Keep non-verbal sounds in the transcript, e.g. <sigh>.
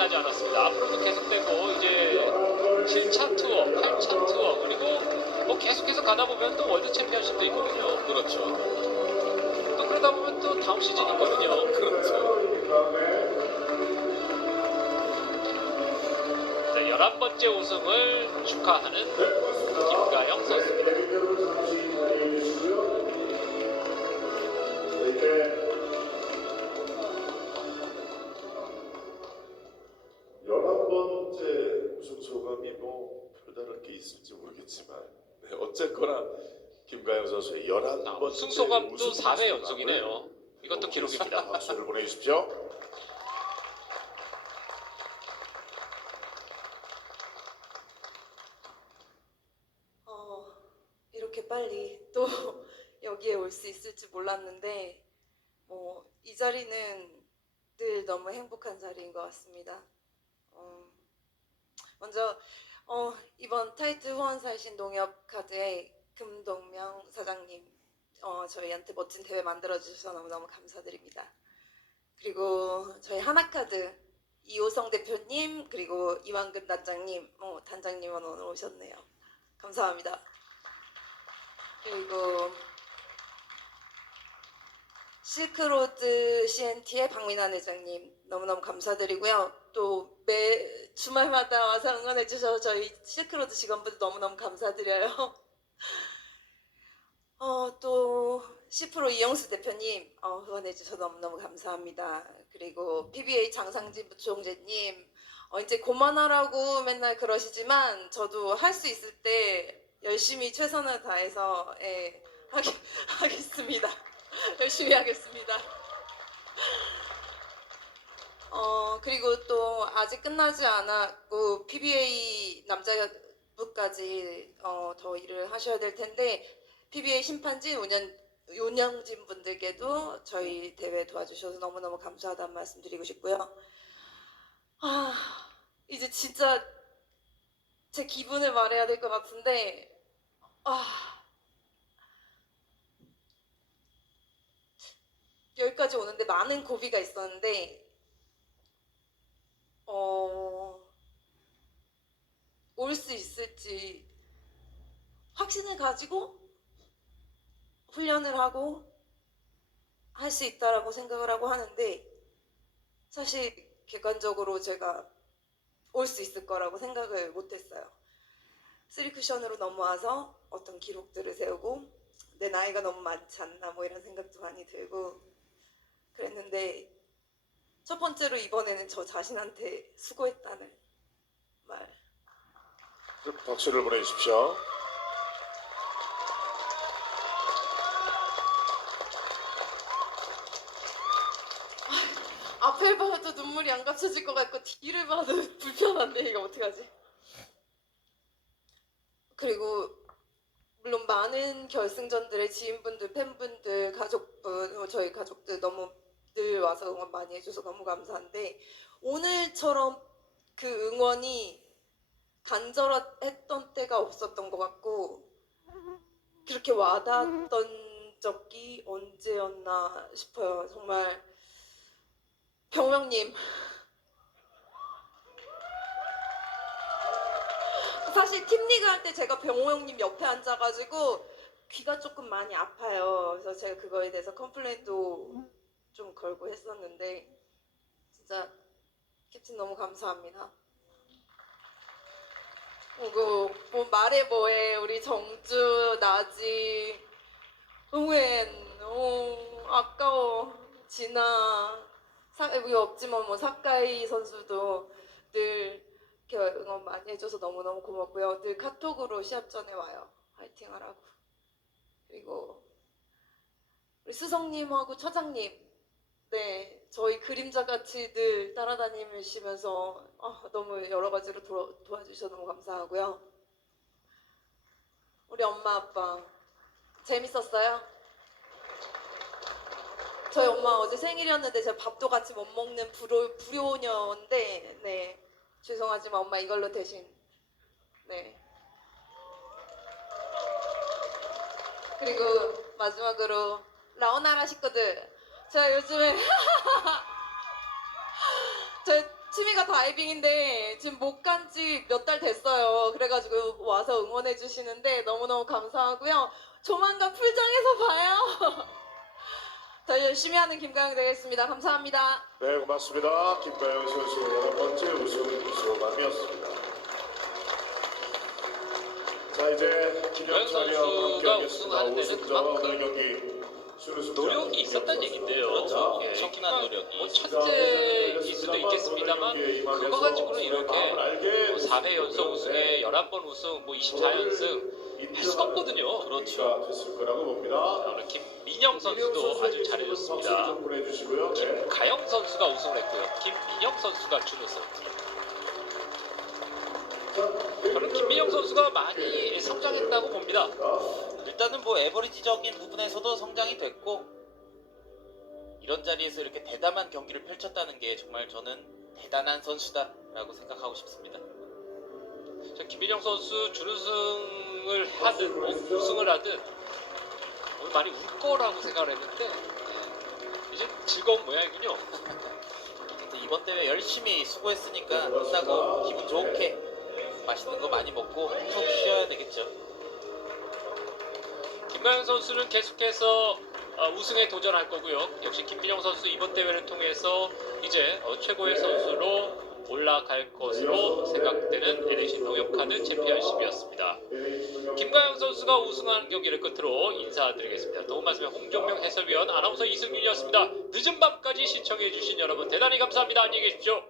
끝나지 않았습니다. 앞으로도 계속되고 이제 7차 투어, 8차 투어 그리고 뭐 계속해서 가다 보면 또 월드 챔피언십도 있거든요. 그렇죠. 또 그러다 보면 또 다음 시즌 있거든요. 그렇죠. 자, 11번째 우승을 축하하는 김가영 선수입니다. 뭐 별다를 게 있을지 모르겠지만 네, 어쨌거나 김가영 선수의 열한 아, 번째 우승 소감도 우승 4회 소감을 연속이네요. 이것도 기록입니다. 박수를 보내주십시오. 어, 이렇게 빨리 또 <laughs> 여기에 올 수 있을지 몰랐는데, 뭐, 이 자리는 늘 너무 행복한 자리인 것 같습니다. 어, 먼저, 어, 이번 타이틀 후원사이신 농협 카드의 금동명 사장님, 어, 저희한테 멋진 대회 만들어주셔서 너무너무 감사드립니다. 그리고 저희 하나카드 이호성 대표님, 그리고 이완근 단장님, 어, 단장님은 오늘 오셨네요. 감사합니다. 그리고 실크로드 CNT의 박민환 회장님 너무너무 감사드리고요. 또 매 주말마다 와서 응원해 주셔서 저희 실크로드 직원분들 너무너무 감사드려요. <laughs> 어, 또 시프로 이영수 대표님 어, 응원해 주셔서 너무너무 감사합니다. 그리고 PBA 장상진 부총재님 어, 이제 그만하라고 맨날 그러시지만 저도 할 수 있을 때 열심히 최선을 다해서 예, 하겠, <laughs> 하겠습니다. <laughs> 열심히 하겠습니다. 어 그리고 또 아직 끝나지 않았고 PBA 남자부까지 어, 더 일을 하셔야 될 텐데 PBA 심판진 운영 운영진 분들께도 저희 대회 도와주셔서 너무너무 감사하다는 말씀 드리고 싶고요. 아 이제 진짜 제 기분을 말해야 될 것 같은데 아 여기까지 오는데 많은 고비가 있었는데 어, 올 수 있을지 확신을 가지고 훈련을 하고 할 수 있다라고 생각을 하고 하는데 사실 객관적으로 제가 올 수 있을 거라고 생각을 못했어요. 쓰리 쿠션으로 넘어와서 어떤 기록들을 세우고 내 나이가 너무 많지 않나 뭐 이런 생각도 많이 들고 그랬는데 첫 번째로 이번에는 저 자신한테 수고했다는 말 박수를 보내주십시오. 앞을 봐도 눈물이 안 감춰질 것 같고 뒤를 봐도 <laughs> 불편한데 이거 어떡하지? 그리고 물론 많은 결승전들의 지인분들, 팬분들, 가족분, 어, 저희 가족들 너무 늘 와서 응원 많이 해줘서 너무 감사한데 오늘처럼 그 응원이 간절했던 때가 없었던 것 같고 그렇게 와닿았던 적이 언제였나 싶어요. 정말 병명님. 사실 팀리그 할 때 제가 병호 형님 옆에 앉아가지고 귀가 조금 많이 아파요. 그래서 제가 그거에 대해서 컴플레인도 좀 걸고 했었는데 진짜 캡틴 너무 감사합니다. 그리고 뭐 말해 뭐해 우리 정주 나지 응웬 어, 아까워 진아 사, 여기 없지만 뭐 사카이 선수도 늘 이렇게 응원 많이 해줘서 너무너무 고맙고요. 늘 카톡으로 시합 전에 와요. 화이팅 하라고. 그리고 우리 수성님하고 처장님, 네 저희 그림자 같이 늘 따라다니시면서 아, 너무 여러 가지로 도, 도와주셔서 너무 감사하고요. 우리 엄마 아빠 재밌었어요? 저희 엄마 어제 생일이었는데 제가 밥도 같이 못 먹는 불효, 불효녀인데 네 죄송하지만 엄마 이걸로 대신 네 그리고 마지막으로 라오나라 식구들 제가 요즘에 <laughs> 제 취미가 다이빙인데 지금 못 간 지 몇 달 됐어요. 그래가지고 와서 응원해 주시는데 너무너무 감사하고요. 조만간 풀장에서 봐요. <laughs> 더 열심히 하는 김가영 되겠습니다. 감사합니다. 네, 고맙습니다. 김가영 선수의 여러 번째 우승 소감이었습니다. 자, 이제 촬영 선수가 함께하겠습니다. 우승하는 데는 우승자와 그만큼 오늘 경기 노력이 있었다는 얘긴데요. 그렇죠. 예, 엄청난 김가- 노력이. 뭐 천재일 수도 있겠습니다만 그거 가지고는 이렇게 뭐 4회 연속 우승에 11번 우승, 뭐 24연승 할 수가 없거든요. 그렇죠. 됐을 거라고 봅니다. 오늘 김민영 선수도 아주 잘해줬습니다. 좀 보내주시고요. 네. 가영 선수가 우승을 했고요. 김민영 선수가 준우승. 저는 김민영 선수가 많이 성장했다고 봅니다. 일단은 뭐 에버리지적인 부분에서도 성장이 됐고 이런 자리에서 이렇게 대담한 경기를 펼쳤다는 게 정말 저는 대단한 선수다라고 생각하고 싶습니다. 저 김민영 선수 준우승을 하든 뭐 우승을 하든 많이 울 거라고 생각을 했는데 네, 이제 즐거운 모양이군요. <laughs> 이번 대회 열심히 수고했으니까 끝나고 기분 좋게 맛있는 거 많이 먹고 푹 쉬어야 되겠죠. 김가영 선수는 계속해서 어, 우승에 도전할 거고요. 역시 김민영 선수 이번 대회를 통해서 이제 어, 최고의 선수로 올라갈 것으로 생각되는 LH 농협카드 챔피언십이었습니다. 김가영 선수가 우승하는 경기를 끝으로 인사드리겠습니다. 도움 말씀에 홍정명 해설위원 아나운서 이승윤이었습니다. 늦은 밤까지 시청해주신 여러분 대단히 감사합니다. 안녕히 계십시오.